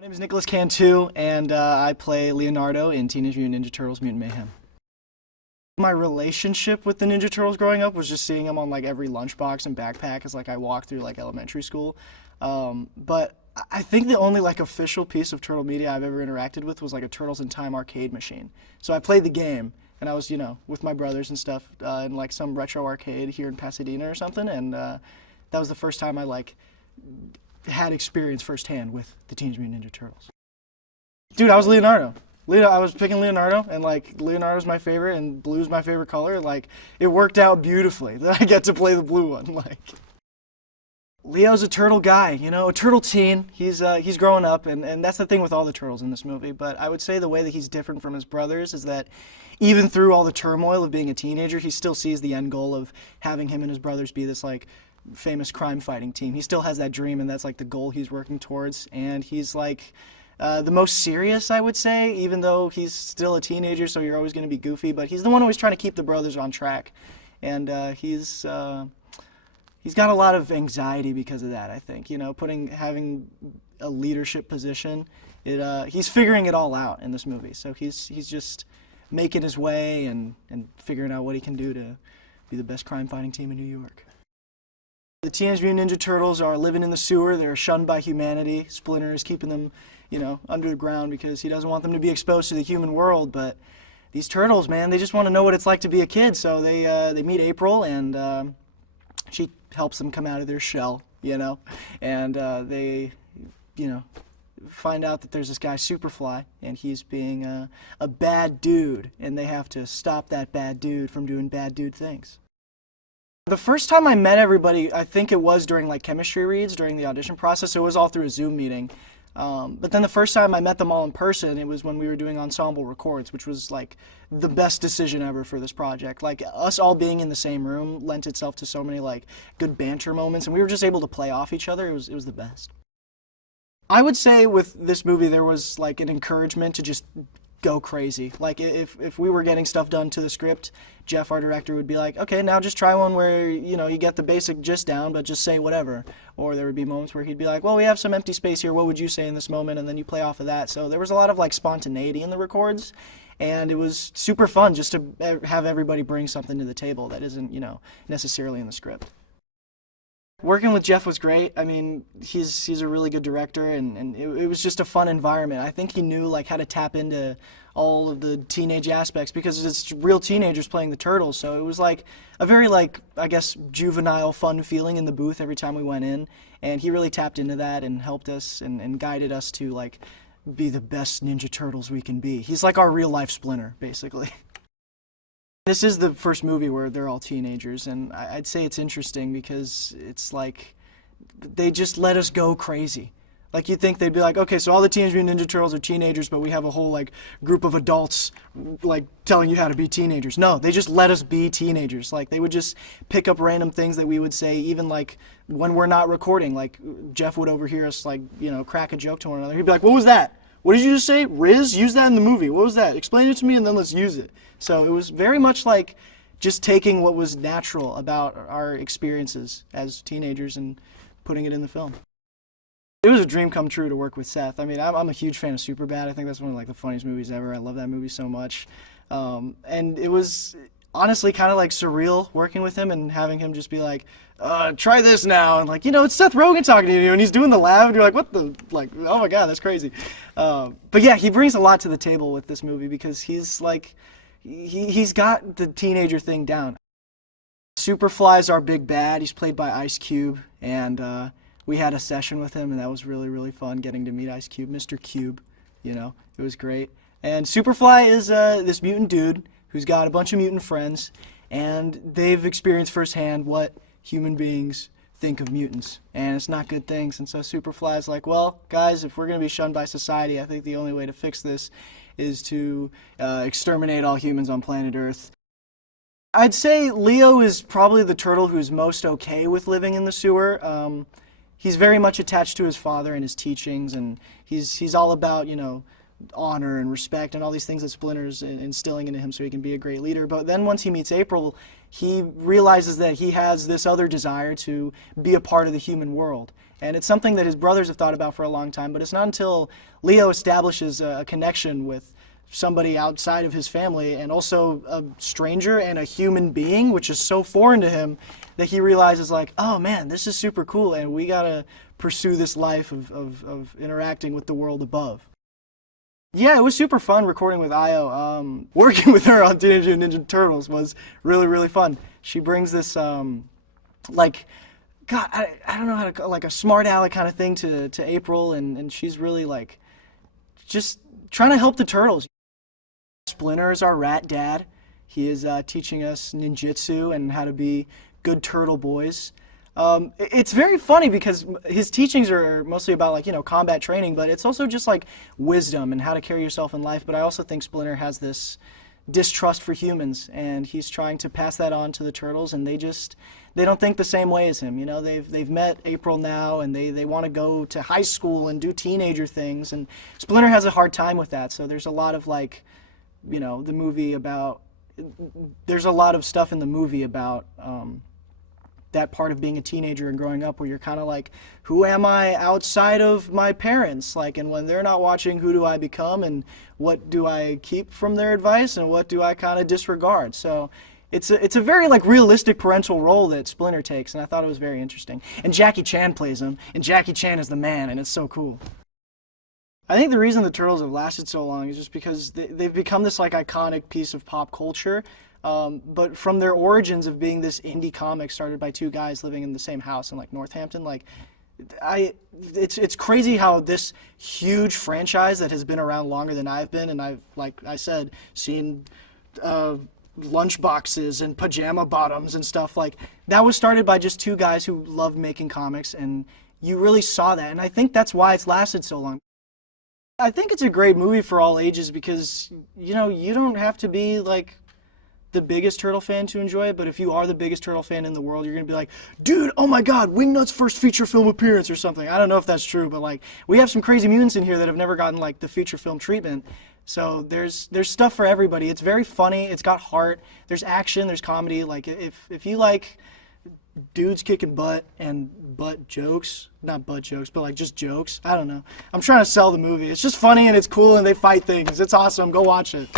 My name is Nicolas Cantu, and I play Leonardo in Teenage Mutant Ninja Turtles Mutant Mayhem. My relationship with the Ninja Turtles growing up was just seeing them on like every lunchbox and backpack as like I walked through like elementary school. But I think the only like official piece of turtle media I've ever interacted with was like a Turtles in Time arcade machine. So I played the game, and I was, with my brothers and stuff in like some retro arcade here in Pasadena or something, and that was the first time I like had experience firsthand with the Teenage Mutant Ninja Turtles. Dude, I was Leonardo. I was picking Leonardo, and like Leonardo's my favorite, and blue's my favorite color. And, like it worked out beautifully that I get to play the blue one. Like Leo's a turtle guy, a turtle teen. He's growing up, and that's the thing with all the turtles in this movie. But I would say the way that he's different from his brothers is that even through all the turmoil of being a teenager, he still sees the end goal of having him and his brothers be this like famous crime fighting team. He still has that dream, and that's like the goal he's working towards. And he's like the most serious, I would say, even though he's still a teenager, so you're always going to be goofy. But he's the one always trying to keep the brothers on track, and he's got a lot of anxiety because of that. I think having a leadership position, he's figuring it all out in this movie. So he's just making his way and figuring out what he can do to be the best crime fighting team in New York. The Teenage Mutant Ninja Turtles are living in the sewer. They're shunned by humanity. Splinter is keeping them, under the ground because he doesn't want them to be exposed to the human world. But these turtles, man, they just want to know what it's like to be a kid. So they meet April, and she helps them come out of their shell, and they, find out that there's this guy Superfly, and he's being a bad dude, and they have to stop that bad dude from doing bad dude things. The first time I met everybody, I think it was during like chemistry reads, during the audition process. So it was all through a Zoom meeting. But then the first time I met them all in person, it was when we were doing ensemble records, which was like the best decision ever for this project. Like us all being in the same room lent itself to so many like good banter moments, and we were just able to play off each other. It was the best. I would say with this movie there was like an encouragement to just go crazy. Like if we were getting stuff done to the script, Jeff, our director, would be like, okay, now just try one where, you get the basic gist down, but just say whatever. Or there would be moments where he'd be like, well, we have some empty space here, what would you say in this moment? And then you play off of that. So there was a lot of like spontaneity in the records, and it was super fun just to have everybody bring something to the table that isn't, necessarily in the script. Working with Jeff was great. I mean, he's a really good director, and it was just a fun environment. I think he knew like how to tap into all of the teenage aspects because it's real teenagers playing the turtles. So it was like a very like, I guess, juvenile fun feeling in the booth every time we went in, and he really tapped into that and helped us and guided us to like be the best Ninja Turtles we can be. He's like our real life Splinter, basically. This is the first movie where they're all teenagers, and I'd say it's interesting because it's like they just let us go crazy. Like you'd think they'd be like, okay, so all the Teenage Mutant Ninja Turtles are teenagers, but we have a whole like group of adults like telling you how to be teenagers. No, they just let us be teenagers. Like they would just pick up random things that we would say, even like when we're not recording. Like Jeff would overhear us like crack a joke to one another. He'd be like, what was that? What did you just say? Riz? Use that in the movie. What was that? Explain it to me and then let's use it. So it was very much like just taking what was natural about our experiences as teenagers and putting it in the film. It was a dream come true to work with Seth. I mean, I'm a huge fan of Superbad. I think that's one of like the funniest movies ever. I love that movie so much. And it was honestly kind of like surreal working with him and having him just be like, try this now. And like, it's Seth Rogen talking to you and he's doing the laugh and you're like, what the, like, oh my God, that's crazy. But yeah, he brings a lot to the table with this movie because he's like, he's got the teenager thing down. Superfly's our big bad. He's played by Ice Cube, and we had a session with him, and that was really, really fun getting to meet Ice Cube, Mr. Cube. It was great. And Superfly is this mutant dude who's got a bunch of mutant friends, and they've experienced firsthand what human beings think of mutants, and it's not good things. And so Superfly's like, well, guys, if we're going to be shunned by society, I think the only way to fix this is to exterminate all humans on planet Earth. I'd say Leo is probably the turtle who's most okay with living in the sewer. He's very much attached to his father and his teachings, and he's all about, honor and respect and all these things that Splinter's instilling into him so he can be a great leader. But then once he meets April, he realizes that he has this other desire to be a part of the human world. And it's something that his brothers have thought about for a long time, but it's not until Leo establishes a connection with somebody outside of his family and also a stranger and a human being, which is so foreign to him, that he realizes like, oh man, this is super cool and we gotta pursue this life of interacting with the world above. Yeah, it was super fun recording with Io. Working with her on Teenage Mutant Ninja Turtles was really, really fun. She brings this, like, God, I don't know how to, like a smart aleck kind of thing to April, and she's really like, just trying to help the Turtles. Splinter is our rat dad. He is teaching us ninjutsu and how to be good turtle boys. It's very funny because his teachings are mostly about like, you know, combat training, but it's also just like wisdom and how to carry yourself in life. But I also think Splinter has this distrust for humans, and he's trying to pass that on to the Turtles, and they don't think the same way as him. You know, they've met April now, and they want to go to high school and do teenager things, and Splinter has a hard time with that. So there's a lot of like, you know, the movie about, there's a lot of stuff in the movie about that part of being a teenager and growing up where you're kind of like, who am I outside of my parents? Like, and when they're not watching, who do I become, and what do I keep from their advice, and what do I kind of disregard? So it's a very like realistic parental role that Splinter takes, and I thought it was very interesting. And Jackie Chan plays him, and Jackie Chan is the man, and it's so cool. I think the reason the Turtles have lasted so long is just because they've become this like iconic piece of pop culture. But from their origins of being this indie comic started by two guys living in the same house in like Northampton, like it's crazy how this huge franchise that has been around longer than I've been, and I've, like I said, seen lunch boxes and pajama bottoms and stuff, like that was started by just two guys who loved making comics, and you really saw that, and I think that's why it's lasted so long. I think it's a great movie for all ages because, you know, you don't have to be like the biggest Turtle fan to enjoy it, but if you are the biggest Turtle fan in the world, you're gonna be like, dude, oh my god, Wingnut's first feature film appearance or something. I don't know if that's true, but like, we have some crazy mutants in here that have never gotten like the feature film treatment. So there's stuff for everybody. It's very funny, it's got heart, there's action, there's comedy. Like if you like dudes kicking butt and butt jokes, not butt jokes, but like just jokes, I don't know. I'm trying to sell the movie. It's just funny and it's cool and they fight things. It's awesome, go watch it.